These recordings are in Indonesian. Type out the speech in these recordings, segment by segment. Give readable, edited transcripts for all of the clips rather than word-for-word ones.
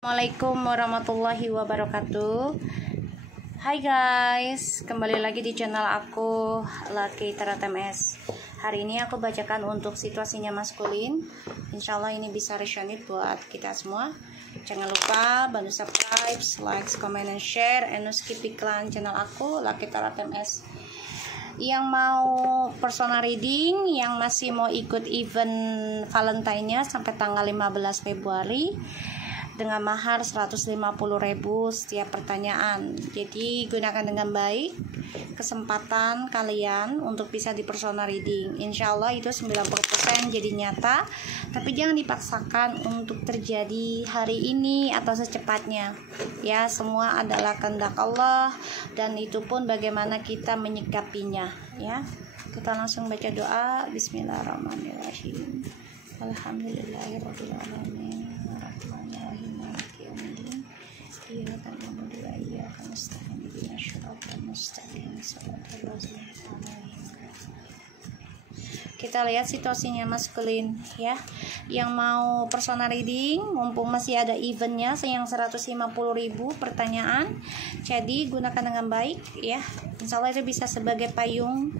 Assalamualaikum warahmatullahi wabarakatuh. Hai guys, kembali lagi di channel aku Lucky Tarot MS. Hari ini aku bacakan untuk situasinya maskulin. Insya Allah ini bisa resonate buat kita semua. Jangan lupa bantu subscribe, like, comment, and share, and no skip iklan channel aku Lucky Tarot MS. Yang mau personal reading, yang masih mau ikut event Valentine-nya sampai tanggal 15 Februari dengan mahar 150.000 setiap pertanyaan. Jadi gunakan dengan baik kesempatan kalian untuk bisa di personal reading. Insya Allah itu 90% jadi nyata, tapi jangan dipaksakan untuk terjadi hari ini atau secepatnya. Ya, semua adalah kehendak Allah dan itu pun bagaimana kita menyikapinya. Ya, kita langsung baca doa. Bismillahirrahmanirrahim. Alhamdulillahirabbil alamin. Kita lihat situasinya maskulin ya. Yang mau personal reading mumpung masih ada eventnya yang 150.000 pertanyaan. Jadi gunakan dengan baik ya. Insya Allah itu bisa sebagai payung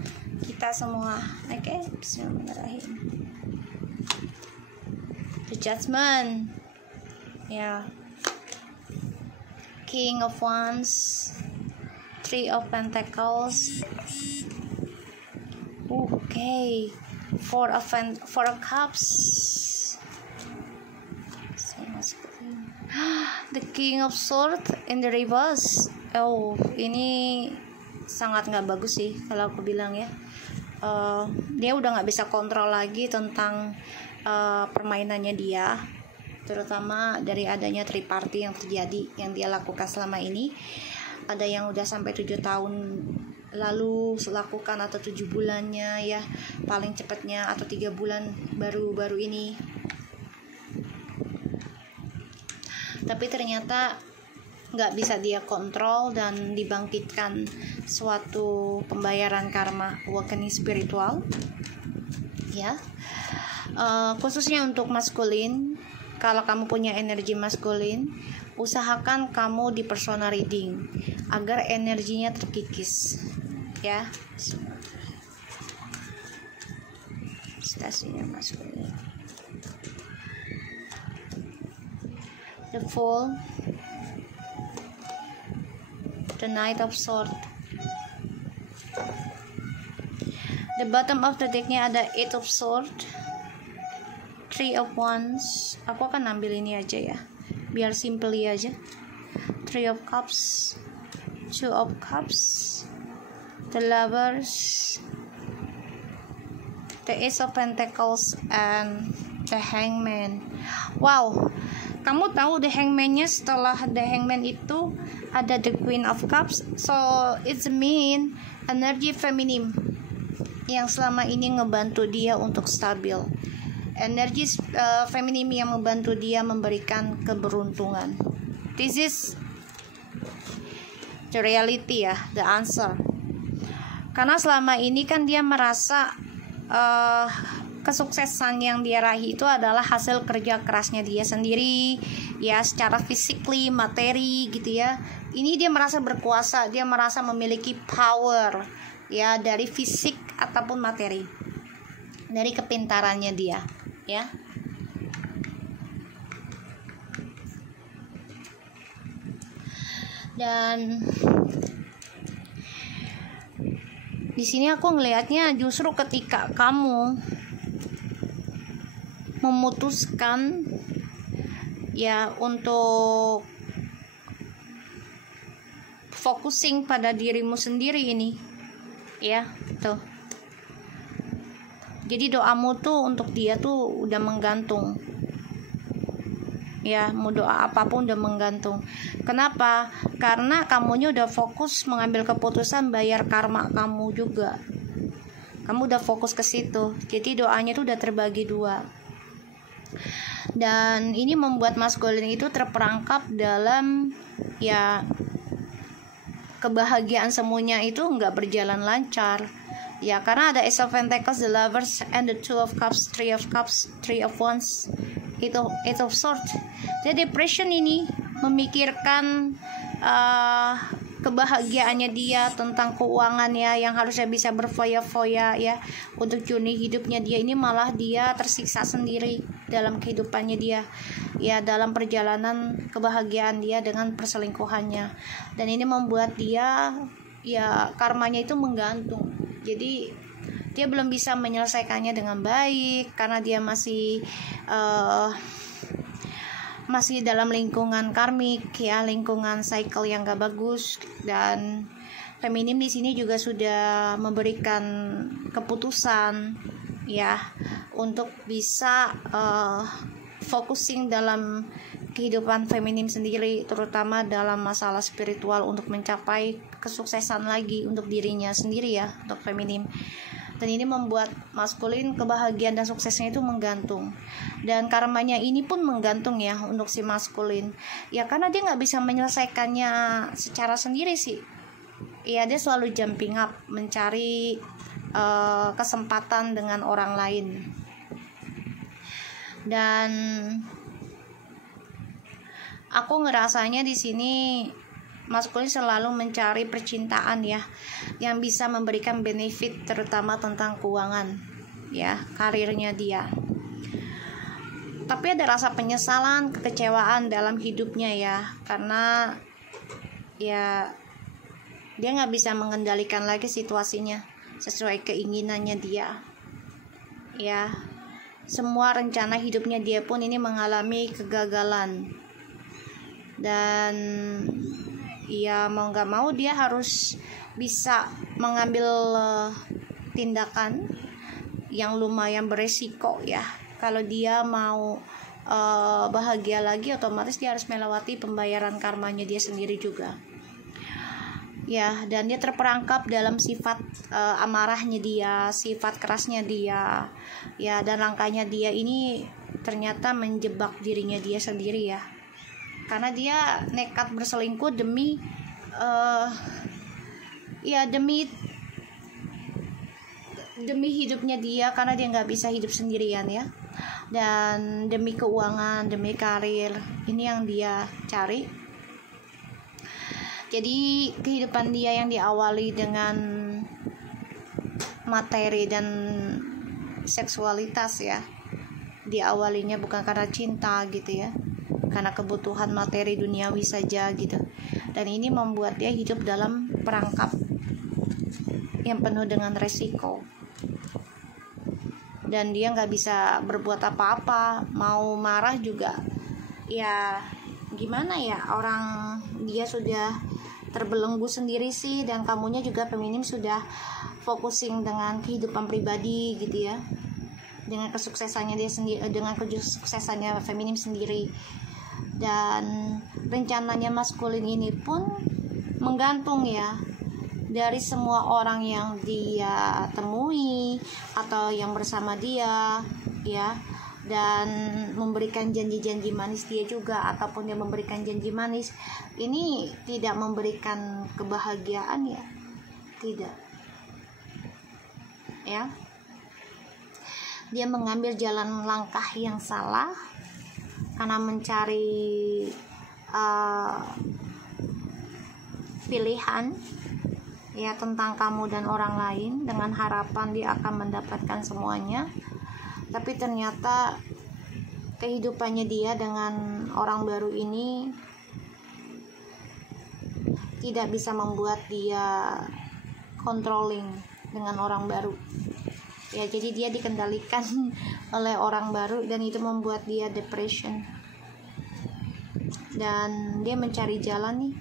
kita semua. Oke, bismillahirrahmanirrahim. The Judgment. Ya. King of Wands, Three of Pentacles, okay, Four of Cups, the King of Swords in the reverse. Oh, ini sangat nggak bagus sih kalau aku bilang ya. Dia udah nggak bisa kontrol lagi tentang permainannya dia, terutama dari adanya triparty yang terjadi yang dia lakukan selama ini. Ada yang udah sampai 7 tahun lalu lakukan atau 7 bulannya ya, paling cepatnya atau 3 bulan baru ini. Tapi ternyata nggak bisa dia kontrol dan dibangkitkan suatu pembayaran karma awakening spiritual ya. Khususnya untuk maskulin, kalau kamu punya energi maskulin, usahakan kamu di personal reading agar energinya terkikis ya. Situasinya maskulin. The Fool, the Knight of Swords. The bottom of the decknya ada Eight of Swords, Three of Wands. Aku akan ambil ini aja ya, biar simple aja. Three of Cups, Two of Cups, the Lovers, the Ace of Pentacles, and the Hangman. Wow, kamu tahu the Hangman-nya setelah the Hangman itu ada the Queen of Cups. So it's mean energi feminim yang selama ini ngebantu dia untuk stabil. Energi feminim yang membantu dia memberikan keberuntungan. This is the reality ya, the answer. Karena selama ini kan dia merasa kesuksesan yang dia raih itu adalah hasil kerja kerasnya dia sendiri ya, secara physically, materi gitu ya. Ini dia merasa berkuasa, dia merasa memiliki power ya, dari fisik ataupun materi, dari kepintarannya dia ya. Dan di sini aku ngelihatnya justru ketika kamu memutuskan ya untuk focusing pada dirimu sendiri ini ya, tuh. Jadi doamu tuh untuk dia tuh udah menggantung ya, mau doa apapun udah menggantung. Kenapa? Karena kamunya udah fokus mengambil keputusan bayar karma kamu juga. Kamu udah fokus ke situ. Jadi doanya tuh udah terbagi dua. Dan ini membuat maskulin itu terperangkap dalam ya, kebahagiaan semuanya itu nggak berjalan lancar ya, karena ada Ace of Pentacles, the Lovers, and the Two of Cups, Three of Cups, Three of Wands Eight of Swords. Jadi depression ini memikirkan kebahagiaannya dia, tentang keuangannya yang harusnya bisa berfoya-foya ya untuk journey hidupnya dia, ini malah dia tersiksa sendiri dalam kehidupannya dia ya, dalam perjalanan kebahagiaan dia dengan perselingkuhannya. Dan ini membuat dia ya karmanya itu menggantung. Jadi dia belum bisa menyelesaikannya dengan baik karena dia masih dalam lingkungan karmik ya, lingkungan cycle yang gak bagus. Dan feminim di sini juga sudah memberikan keputusan ya untuk bisa focusing dalam kehidupan feminim sendiri, terutama dalam masalah spiritual untuk mencapai kesuksesan lagi untuk dirinya sendiri ya, untuk feminim. Dan ini membuat maskulin kebahagiaan dan suksesnya itu menggantung, dan karmanya ini pun menggantung ya untuk si maskulin ya, karena dia nggak bisa menyelesaikannya secara sendiri sih ya, dia selalu jumping up mencari kesempatan dengan orang lain. Dan aku ngerasanya di sini maskulin selalu mencari percintaan ya, yang bisa memberikan benefit terutama tentang keuangan ya, karirnya dia. Tapi ada rasa penyesalan, kekecewaan dalam hidupnya ya, karena ya dia nggak bisa mengendalikan lagi situasinya sesuai keinginannya dia ya. Semua rencana hidupnya dia pun ini mengalami kegagalan, dan ya mau gak mau dia harus bisa mengambil tindakan yang lumayan beresiko ya. Kalau dia mau bahagia lagi, otomatis dia harus melewati pembayaran karmanya dia sendiri juga ya. Dan dia terperangkap dalam sifat amarahnya dia, sifat kerasnya dia ya, dan langkahnya dia ini ternyata menjebak dirinya dia sendiri ya, karena dia nekat berselingkuh demi demi hidupnya dia, karena dia nggak bisa hidup sendirian ya, dan demi keuangan, demi karir, ini yang dia cari. Jadi kehidupan dia yang diawali dengan materi dan seksualitas ya, diawalinya bukan karena cinta gitu ya, karena kebutuhan materi duniawi saja gitu. Dan ini membuat dia hidup dalam perangkap yang penuh dengan resiko, dan dia nggak bisa berbuat apa-apa. Mau marah juga ya gimana ya, orang dia sudah terbelenggu sendiri sih. Dan kamunya juga feminim sudah focusing dengan kehidupan pribadi gitu ya, dengan kesuksesannya dia sendiri, dengan kesuksesannya feminim sendiri. Dan rencananya maskulin ini pun menggantung ya dari semua orang yang dia temui atau yang bersama dia ya, dan memberikan janji-janji manis dia juga, ataupun dia memberikan janji manis ini tidak memberikan kebahagiaan ya, tidak ya. Dia mengambil jalan langkah yang salah karena mencari pilihan ya tentang kamu dan orang lain, dengan harapan dia akan mendapatkan semuanya. Tapi ternyata kehidupannya dia dengan orang baru ini tidak bisa membuat dia controlling dengan orang baru ya. Jadi dia dikendalikan oleh orang baru, dan itu membuat dia depression. Dan dia mencari jalan nih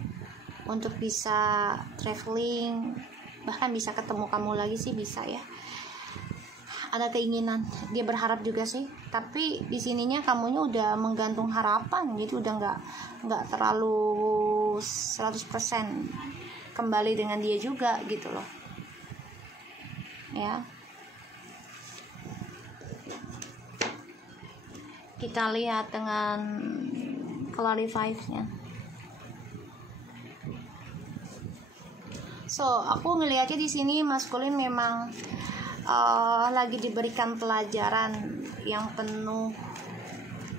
untuk bisa traveling, bahkan bisa ketemu kamu lagi sih, bisa ya. Ada keinginan, dia berharap juga sih. Tapi di sininya kamunya udah menggantung harapan, gitu, udah nggak terlalu 100% kembali dengan dia juga gitu loh ya. Kita lihat dengan clarify-nya. So, aku ngelihatnya di sini maskulin memang lagi diberikan pelajaran yang penuh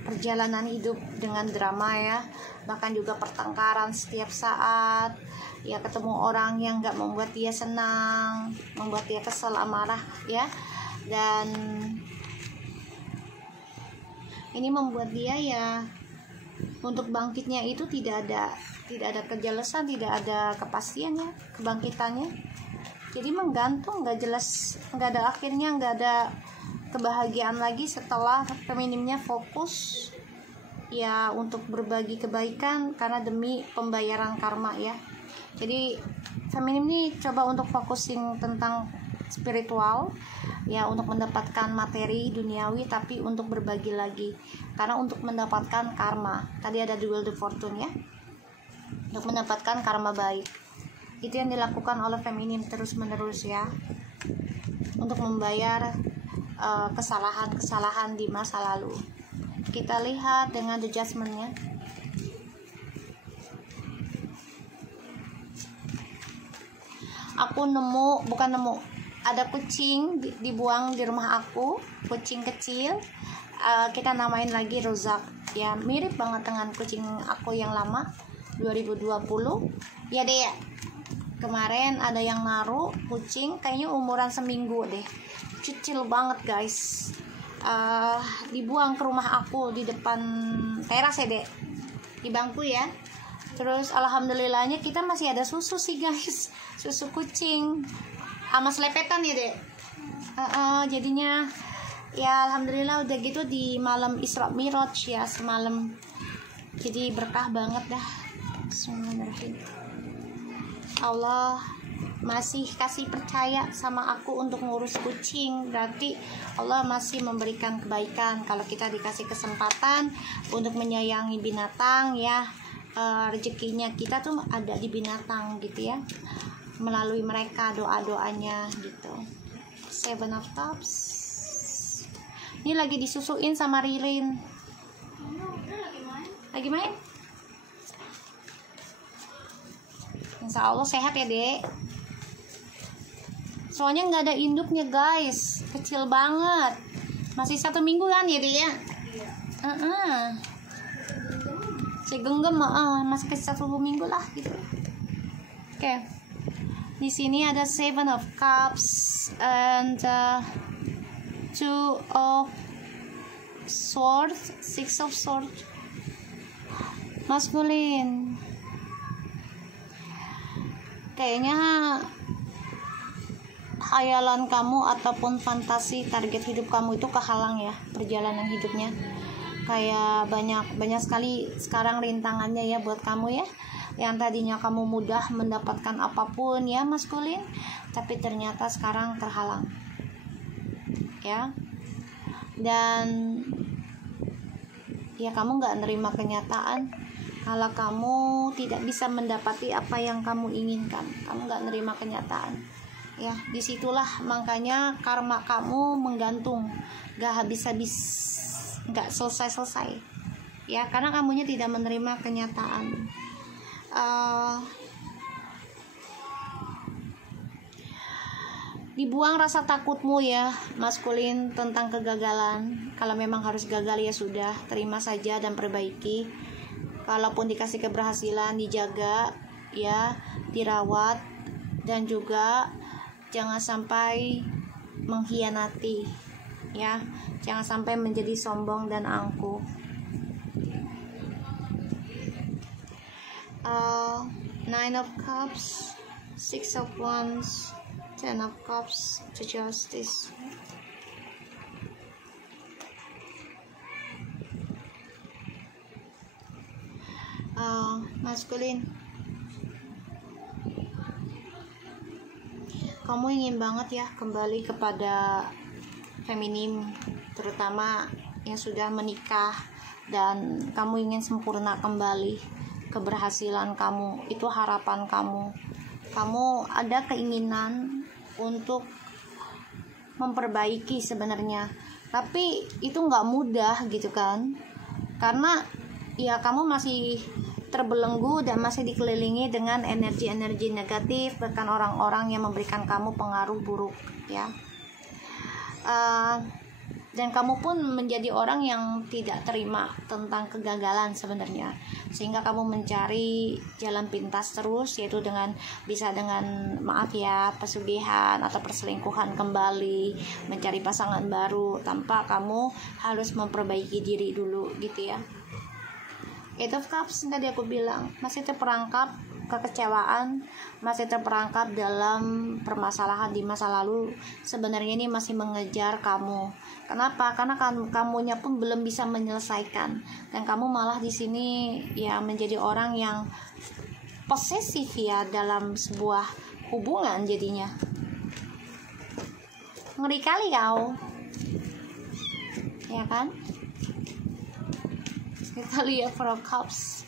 perjalanan hidup dengan drama ya, bahkan juga pertengkaran setiap saat ya, ketemu orang yang nggak membuat dia senang, membuat dia kesel, amarah ya, dan ini membuat dia ya untuk bangkitnya itu tidak ada kejelasan, tidak ada kepastian ya kebangkitannya. Jadi menggantung, nggak jelas, nggak ada akhirnya, nggak ada kebahagiaan lagi setelah feminimnya fokus ya untuk berbagi kebaikan karena demi pembayaran karma ya. Jadi feminim ini coba untuk fokusin tentang spiritual ya, untuk mendapatkan materi duniawi, tapi untuk berbagi lagi karena untuk mendapatkan karma. Tadi ada dual the fortune ya, untuk mendapatkan karma baik. Itu yang dilakukan oleh feminim terus menerus ya, untuk membayar kesalahan-kesalahan di masa lalu. Kita lihat dengan the judgment-nya. Aku ada kucing dibuang di rumah aku, kucing kecil, kita namain lagi Rozak ya, mirip banget dengan kucing aku yang lama 2020 ya deh ya. Kemarin ada yang naruh kucing kayaknya umuran seminggu deh, kecil banget guys, dibuang ke rumah aku di depan teras ya deh, di bangku ya. Terus alhamdulillahnya kita masih ada susu sih guys, susu kucing sama selepetan ya deh. Jadinya ya alhamdulillah udah gitu di malam Isra Miraj ya semalam, jadi berkah banget dah. Bismillahirrahmanirrahim. Allah masih kasih percaya sama aku untuk ngurus kucing, berarti Allah masih memberikan kebaikan kalau kita dikasih kesempatan untuk menyayangi binatang ya. Rezekinya kita tuh ada di binatang gitu ya, melalui mereka, doa-doanya gitu. Seven of Cups ini lagi disusuin sama Ririn. Lagi main? Insya Allah sehat ya dek. Soalnya nggak ada induknya guys, kecil banget, masih 1 minggu kan ya dek ya. Si genggam masih ke 1 minggu lah gitu. Oke. Di sini ada Seven of Cups and Two of Swords, Six of Swords. Maskulin. Kayaknya khayalan kamu ataupun fantasi target hidup kamu itu kehalang ya, perjalanan hidupnya. Kayak banyak sekali sekarang rintangannya ya buat kamu ya. Yang tadinya kamu mudah mendapatkan apapun ya maskulin, tapi ternyata sekarang terhalang ya. Dan ya kamu gak nerima kenyataan kalau kamu tidak bisa mendapati apa yang kamu inginkan. Kamu gak nerima kenyataan ya. Disitulah makanya karma kamu menggantung, gak habis-habis, gak selesai-selesai ya, karena kamunya tidak menerima kenyataan. Dibuang rasa takutmu ya maskulin tentang kegagalan. Kalau memang harus gagal ya sudah, terima saja dan perbaiki. Kalaupun dikasih keberhasilan, dijaga ya, dirawat, dan juga jangan sampai mengkhianati ya, jangan sampai menjadi sombong dan angkuh. Nine of Cups, Six of Wands, Ten of Cups, to Justice. Maskulin, kamu ingin banget ya kembali kepada feminim, terutama yang sudah menikah, dan kamu ingin sempurna kembali keberhasilan kamu, itu harapan kamu. Kamu ada keinginan untuk memperbaiki sebenarnya, tapi itu nggak mudah gitu kan, karena ya kamu masih terbelenggu dan masih dikelilingi dengan energi-energi negatif, bahkan orang-orang yang memberikan kamu pengaruh buruk ya. dan kamu pun menjadi orang yang tidak terima tentang kegagalan sebenarnya, sehingga kamu mencari jalan pintas terus, yaitu bisa dengan maaf ya, pesugihan atau perselingkuhan kembali, mencari pasangan baru tanpa kamu harus memperbaiki diri dulu gitu ya. Eight of Cups tadi aku bilang masih terperangkap kekecewaan, masih terperangkap dalam permasalahan di masa lalu. Sebenarnya ini masih mengejar kamu. Kenapa? Karena kamunya pun belum bisa menyelesaikan, dan kamu malah di sini ya menjadi orang yang posesif ya dalam sebuah hubungan jadinya. Ngeri kali kau, ya kan? Kita lihat Four of Cups.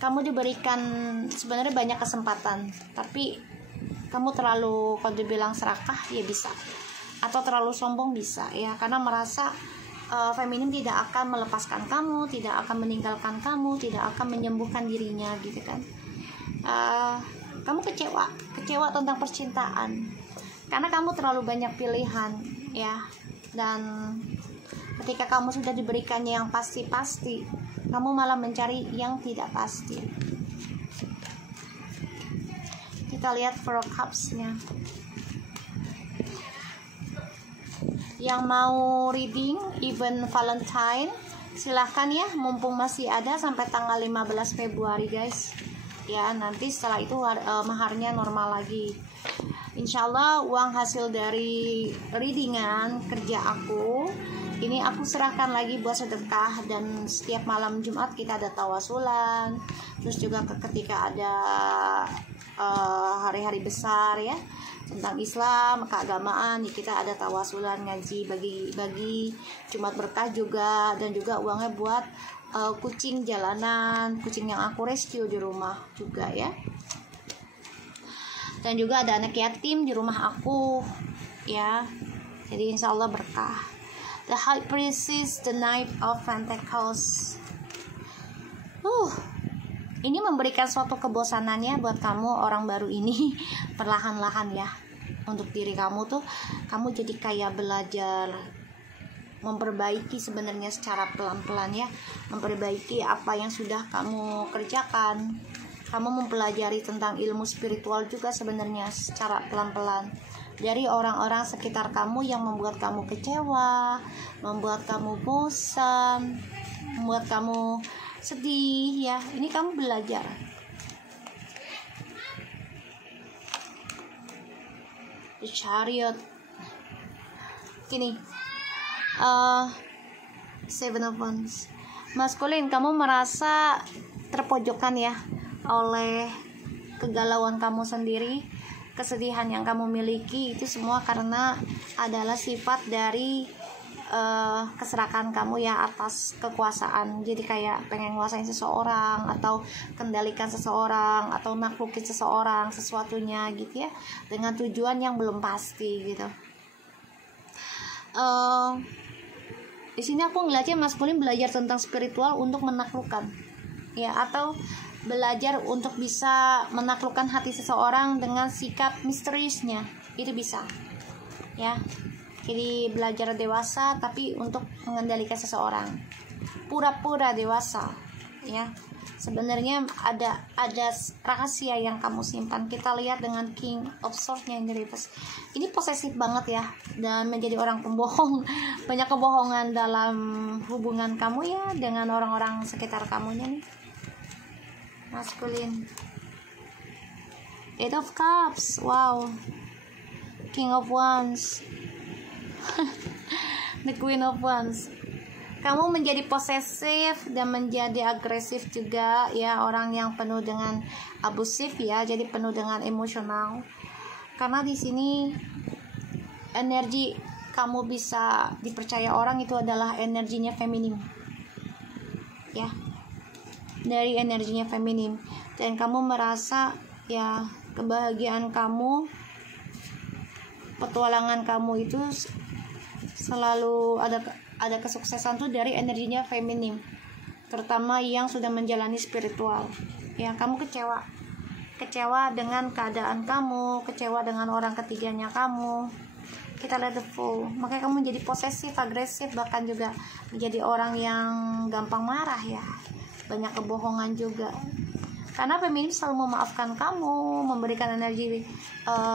Kamu diberikan sebenarnya banyak kesempatan, tapi kamu terlalu, kalau dibilang serakah ya bisa, atau terlalu sombong bisa ya, karena merasa feminim tidak akan melepaskan kamu, tidak akan meninggalkan kamu, tidak akan menyembuhkan dirinya gitu kan. Kamu kecewa tentang percintaan karena kamu terlalu banyak pilihan ya, dan ketika kamu sudah diberikannya yang pasti-pasti, kamu malah mencari yang tidak pasti. Kita lihat Four of Cups-nya. Yang mau reading event Valentine, silahkan ya, mumpung masih ada sampai tanggal 15 Februari guys. Ya, nanti setelah itu maharnya normal lagi. Insyaallah uang hasil dari readingan kerja aku ini aku serahkan lagi buat sedekah, dan setiap malam Jumat kita ada tawasulan. Terus juga ketika ada hari-hari besar ya tentang Islam, keagamaan, ya kita ada tawasulan, ngaji, bagi Jumat berkah juga, dan juga uangnya buat kucing jalanan, kucing yang aku rescue di rumah juga ya. Dan juga ada anak yatim di rumah aku ya. Jadi insya Allah berkah. The High Priestess, the Knight of Pentacles. Ini memberikan suatu kebosanannya buat kamu orang baru ini. Perlahan-lahan ya, untuk diri kamu tuh, kamu jadi kayak belajar memperbaiki sebenarnya secara pelan-pelan ya, memperbaiki apa yang sudah kamu kerjakan. Kamu mempelajari tentang ilmu spiritual juga sebenarnya secara pelan-pelan dari orang-orang sekitar kamu yang membuat kamu kecewa, membuat kamu bosan, membuat kamu sedih ya. Ini kamu belajar. The Chariot. Gini, Seven of Wands. Maskulin, kamu merasa terpojokkan ya oleh kegalauan kamu sendiri. Kesedihan yang kamu miliki itu semua karena adalah sifat dari keserakan kamu ya atas kekuasaan. Jadi kayak pengen nguasain seseorang, atau kendalikan seseorang, atau naklukin seseorang, sesuatunya gitu ya, dengan tujuan yang belum pasti gitu. Di sini aku ngeliatnya maskulin belajar tentang spiritual untuk menaklukkan ya, atau belajar untuk bisa menaklukkan hati seseorang dengan sikap misteriusnya, itu bisa ya. Jadi belajar dewasa tapi untuk mengendalikan seseorang, pura-pura dewasa ya. Sebenarnya ada rahasia yang kamu simpan. Kita lihat dengan King of Swords-nya ini reverse. Ini posesif banget ya, dan menjadi orang pembohong. Banyak kebohongan dalam hubungan kamu ya dengan orang-orang sekitar kamunya nih. Maskulin. Eight of Cups. Wow. King of Wands. The Queen of Wands. Kamu menjadi posesif dan menjadi agresif juga ya, orang yang penuh dengan abusif ya, jadi penuh dengan emosional. Karena di sini energi kamu bisa dipercaya orang itu adalah energinya feminim. Ya. Dari energinya feminim, dan kamu merasa ya kebahagiaan kamu, petualangan kamu itu selalu ada kesuksesan tuh dari energinya feminim, terutama yang sudah menjalani spiritual ya. Kamu kecewa dengan keadaan kamu, kecewa dengan orang ketiganya kamu Kita lihat the Fool. Makanya kamu jadi posesif, agresif, bahkan juga menjadi orang yang gampang marah ya. Banyak kebohongan juga. Karena feminim selalu memaafkan kamu, memberikan energi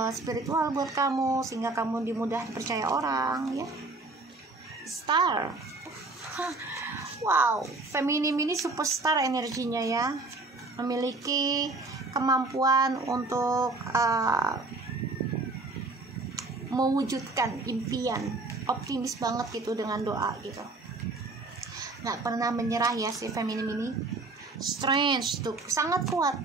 spiritual buat kamu, sehingga kamu dimudah dipercaya orang ya. Star. Wow, feminim ini superstar energinya ya. Memiliki kemampuan untuk mewujudkan impian, optimis banget gitu dengan doa gitu, nggak pernah menyerah ya si feminim ini. Strange tuh, sangat kuat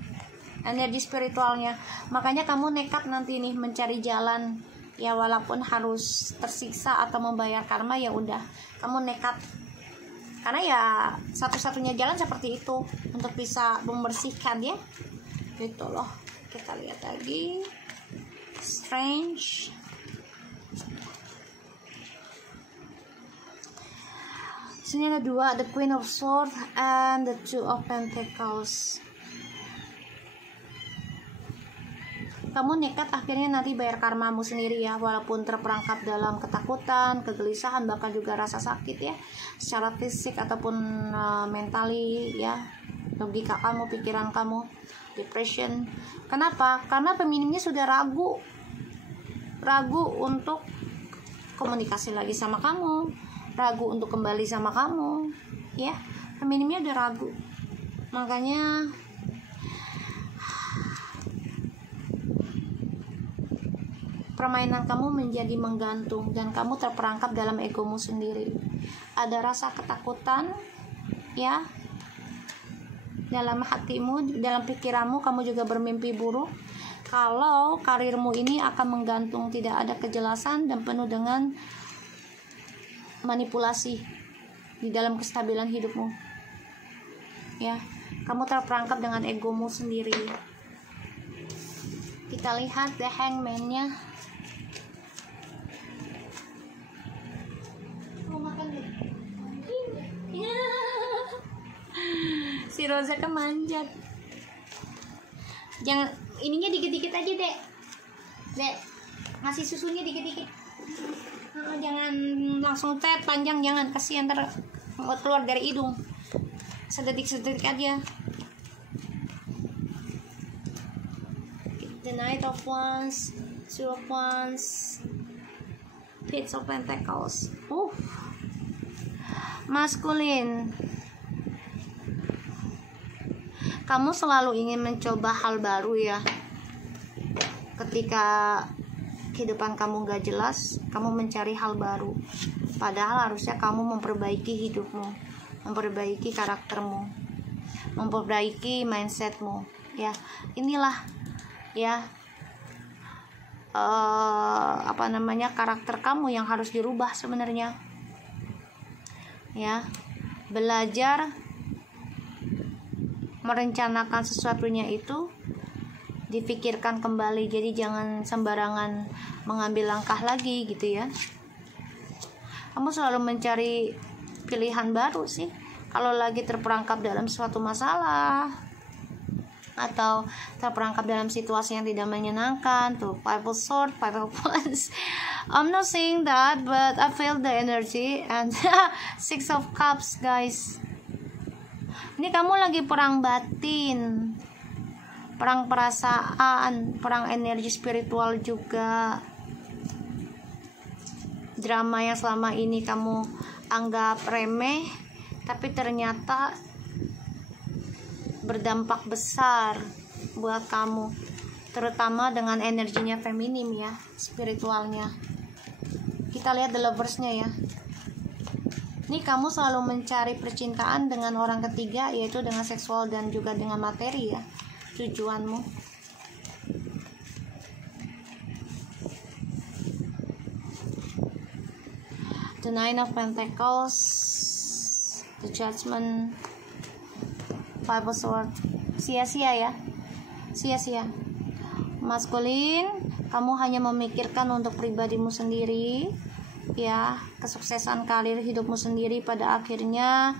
energi spiritualnya. Makanya kamu nekat nanti nih mencari jalan ya, walaupun harus tersiksa atau membayar karma, ya udah kamu nekat, karena ya satu-satunya jalan seperti itu untuk bisa membersihkan ya gitu loh. Kita lihat lagi Strange. Sini ada dua, the Queen of Swords and the Two of Pentacles. Kamu nekat akhirnya nanti bayar karmamu sendiri ya, walaupun terperangkap dalam ketakutan, kegelisahan, bahkan juga rasa sakit ya, secara fisik ataupun mentally ya, logika kamu, pikiran kamu, depression. Kenapa? Karena feminimnya sudah ragu untuk komunikasi lagi sama kamu, ragu untuk kembali sama kamu ya. Feminimnya udah ragu, makanya permainan kamu menjadi menggantung dan kamu terperangkap dalam egomu sendiri. Ada rasa ketakutan ya dalam hatimu, dalam pikiranmu. Kamu juga bermimpi buruk kalau karirmu ini akan menggantung, tidak ada kejelasan dan penuh dengan manipulasi di dalam kestabilan hidupmu ya. Kamu terperangkap dengan egomu sendiri. Kita lihat the Hangman-nya. Si Rosa kemanjat. Jangan, ininya dikit-dikit aja dek, ngasih susunya dikit-dikit. Jangan langsung tet panjang, jangan, kasihan ntar mau keluar dari hidung. Sedetik-sedetik aja. The Knight of Wands, Two of Wands, Page of Pentacles. Maskulin. Kamu selalu ingin mencoba hal baru ya. Ketika kehidupan kamu gak jelas, kamu mencari hal baru. Padahal harusnya kamu memperbaiki hidupmu, memperbaiki karaktermu, memperbaiki mindsetmu ya. Inilah ya karakter kamu yang harus dirubah sebenarnya ya. Belajar merencanakan sesuatunya itu dipikirkan kembali, jadi jangan sembarangan mengambil langkah lagi gitu ya. Kamu selalu mencari pilihan baru sih kalau lagi terperangkap dalam suatu masalah atau terperangkap dalam situasi yang tidak menyenangkan. Tuh, Five of Swords, Five of Wands. I'm not saying that, but I feel the energy. And Six of Cups, guys. Ini kamu lagi perang batin, perang perasaan, perang energi spiritual juga. Drama yang selama ini kamu anggap remeh, tapi ternyata berdampak besar buat kamu, terutama dengan energinya feminim ya, spiritualnya. Kita lihat the Lovers-nya ya. Ini kamu selalu mencari percintaan dengan orang ketiga, yaitu dengan seksual dan juga dengan materi ya, tujuanmu. The Nine of Pentacles, the Judgment, Five of Swords. Sia-sia ya, sia-sia. Maskulin, kamu hanya memikirkan untuk pribadimu sendiri ya, kesuksesan karir hidupmu sendiri. Pada akhirnya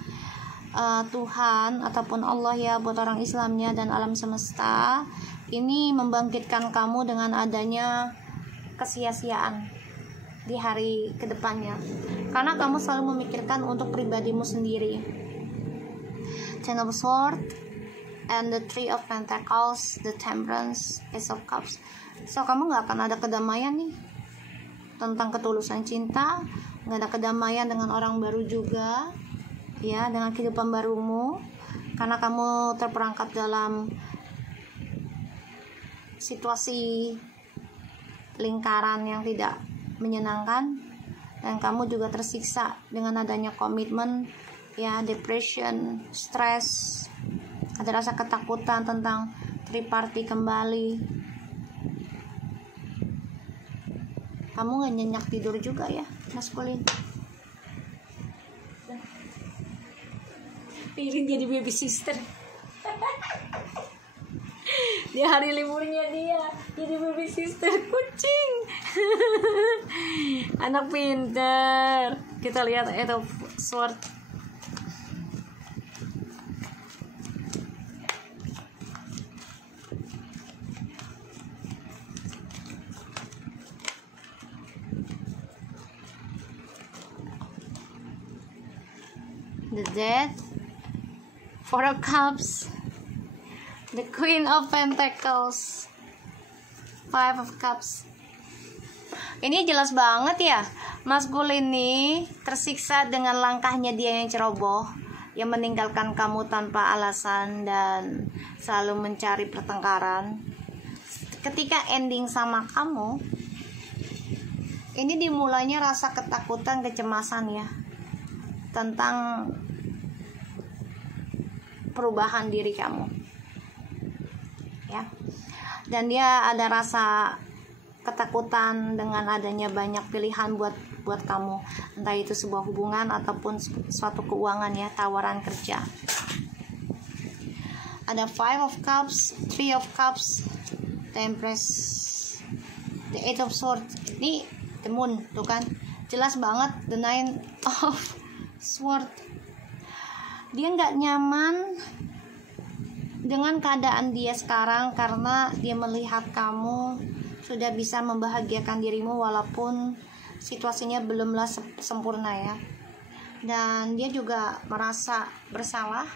Tuhan ataupun Allah ya, buat orang Islamnya dan alam semesta ini membangkitkan kamu dengan adanya kesia-siaan di hari kedepannya, karena kamu selalu memikirkan untuk pribadimu sendiri. Ten of Swords and the Three of Pentacles, the Temperance, Ace of Cups. So kamu nggak akan ada kedamaian nih tentang ketulusan cinta, nggak ada kedamaian dengan orang baru juga, ya, dengan kehidupan barumu, karena kamu terperangkap dalam situasi lingkaran yang tidak menyenangkan, dan kamu juga tersiksa dengan adanya komitmen, ya, depression, stres, ada rasa ketakutan tentang triparty kembali. Kamu gak nyenyak tidur juga ya, maskulin. Pilih jadi baby sister. Di hari liburnya dia jadi baby sister kucing. Anak pintar. Kita lihat itu sword. The Death, Four of Cups, the Queen of Pentacles, Five of Cups. Ini jelas banget ya, maskulin ini tersiksa dengan langkahnya dia yang ceroboh, yang meninggalkan kamu tanpa alasan dan selalu mencari pertengkaran. Ketika ending sama kamu, ini dimulainya rasa ketakutan, kecemasan ya, tentang perubahan diri kamu, ya, dan dia ada rasa ketakutan dengan adanya banyak pilihan buat kamu, entah itu sebuah hubungan ataupun suatu keuangan, ya, tawaran kerja. Ada Five of Cups, Three of Cups, the Empress, the Eight of Swords. Ini the Moon, tuh kan, jelas banget. The Nine of Sword. Dia nggak nyaman dengan keadaan dia sekarang karena dia melihat kamu sudah bisa membahagiakan dirimu walaupun situasinya belumlah sempurna, ya. Dan dia juga merasa bersalah,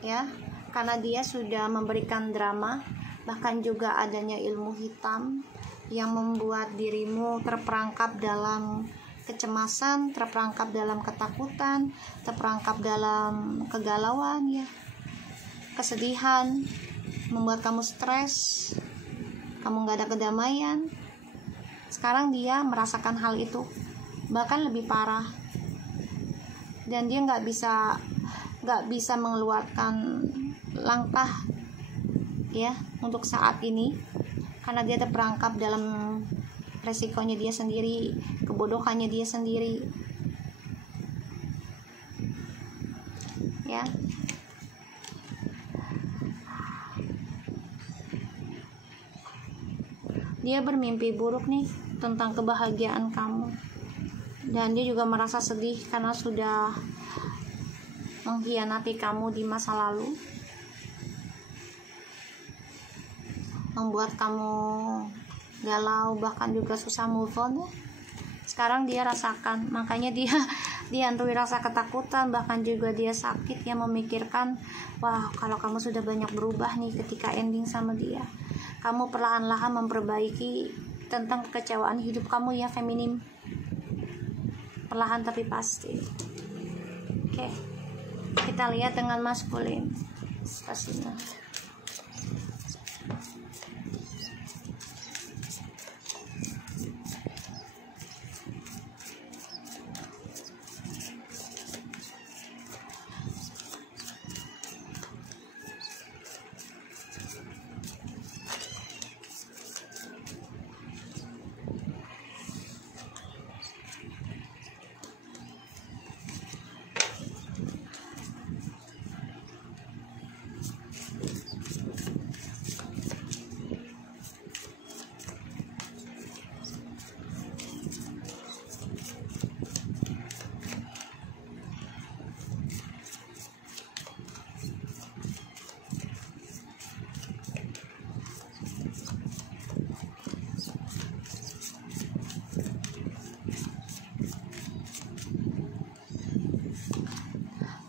ya, karena dia sudah memberikan drama, bahkan juga adanya ilmu hitam yang membuat dirimu terperangkap dalam kecemasan, terperangkap dalam ketakutan, terperangkap dalam kegalauan, ya, kesedihan, membuat kamu stres, kamu gak ada kedamaian. Sekarang dia merasakan hal itu, bahkan lebih parah, dan dia gak bisa mengeluarkan langkah, ya, untuk saat ini, karena dia terperangkap dalam resikonya dia sendiri, kebodohannya dia sendiri, ya. Dia bermimpi buruk nih tentang kebahagiaan kamu, dan dia juga merasa sedih karena sudah mengkhianati kamu di masa lalu, membuat kamu galau, bahkan juga susah move on, ya. Sekarang dia rasakan, makanya dia dihantui rasa ketakutan, bahkan juga dia sakit, ya, memikirkan, wah, kalau kamu sudah banyak berubah nih ketika ending sama dia, kamu perlahan-lahan memperbaiki tentang kekecewaan hidup kamu, ya, feminim, perlahan tapi pasti. Oke, kita lihat dengan maskulin. Pastinya.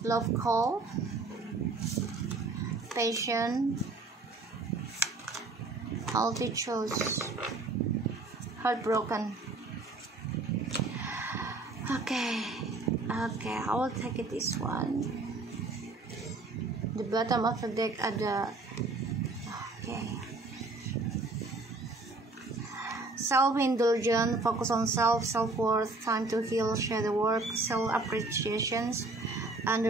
love call, passion, healthy choice, heartbroken. Okay, I will take it this one. The bottom of the deck ada self-indulgence, focus on self-worth, time to heal, shadow work, self-appreciations, and the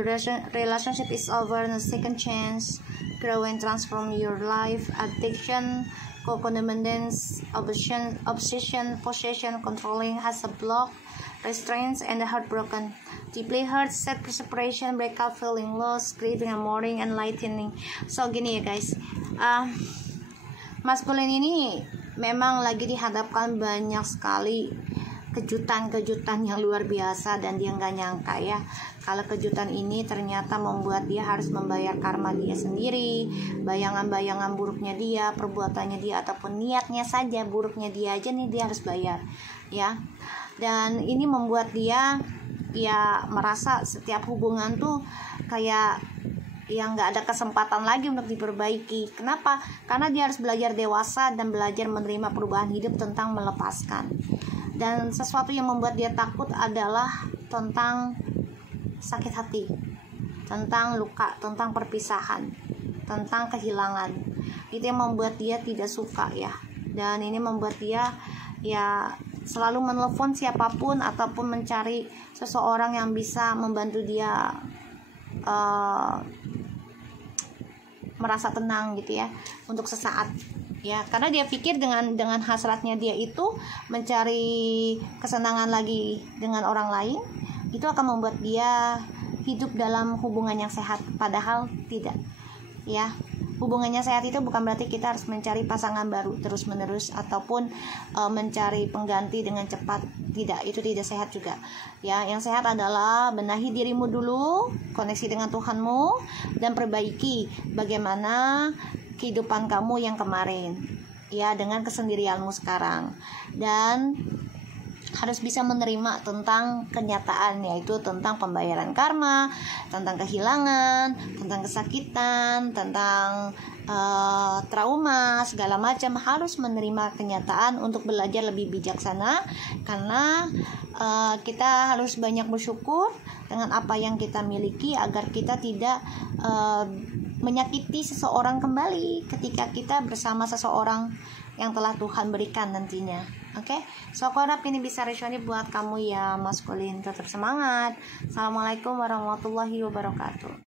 relationship is over, and a second chance, grow and transform your life, addiction, codependence, obsession, possession, controlling, has a block, restraints, and the heartbroken, deeply hurt, sad, separation, breakup, feeling lost, grieving, and mourning, enlightening. So gini ya guys, maskulin ini memang lagi dihadapkan banyak sekali kejutan-kejutan yang luar biasa, dan dia nggak nyangka ya kalau kejutan ini ternyata membuat dia harus membayar karma dia sendiri, bayangan-bayangan buruknya dia, perbuatannya dia, ataupun niatnya saja buruknya dia aja nih dia harus bayar ya. Dan ini membuat dia ya merasa setiap hubungan tuh kayak yang nggak ada kesempatan lagi untuk diperbaiki. Kenapa? Karena dia harus belajar dewasa dan belajar menerima perubahan hidup tentang melepaskan. Dan sesuatu yang membuat dia takut adalah tentang sakit hati, tentang luka, tentang perpisahan, tentang kehilangan. Itu yang membuat dia tidak suka ya. Dan ini membuat dia ya selalu menelepon siapapun ataupun mencari seseorang yang bisa membantu dia merasa tenang gitu ya, untuk sesaat ya, karena dia pikir dengan hasratnya dia itu mencari kesenangan lagi dengan orang lain, itu akan membuat dia hidup dalam hubungan yang sehat, padahal tidak ya. Hubungannya sehat itu bukan berarti kita harus mencari pasangan baru terus menerus ataupun mencari pengganti dengan cepat, tidak, itu tidak sehat juga ya. Yang sehat adalah benahi dirimu dulu, koneksi dengan Tuhanmu, dan perbaiki bagaimana kehidupan kamu yang kemarin ya, dengan kesendirianmu sekarang, dan harus bisa menerima tentang kenyataan, yaitu tentang pembayaran karma, tentang kehilangan, tentang kesakitan, tentang trauma, segala macam. Harus menerima kenyataan untuk belajar lebih bijaksana, karena kita harus banyak bersyukur dengan apa yang kita miliki agar kita tidak menyakiti seseorang kembali ketika kita bersama seseorang yang telah Tuhan berikan nantinya. Oke, so aku harap ini bisa resonate buat kamu ya maskulin. Tetap semangat. Assalamualaikum warahmatullahi wabarakatuh.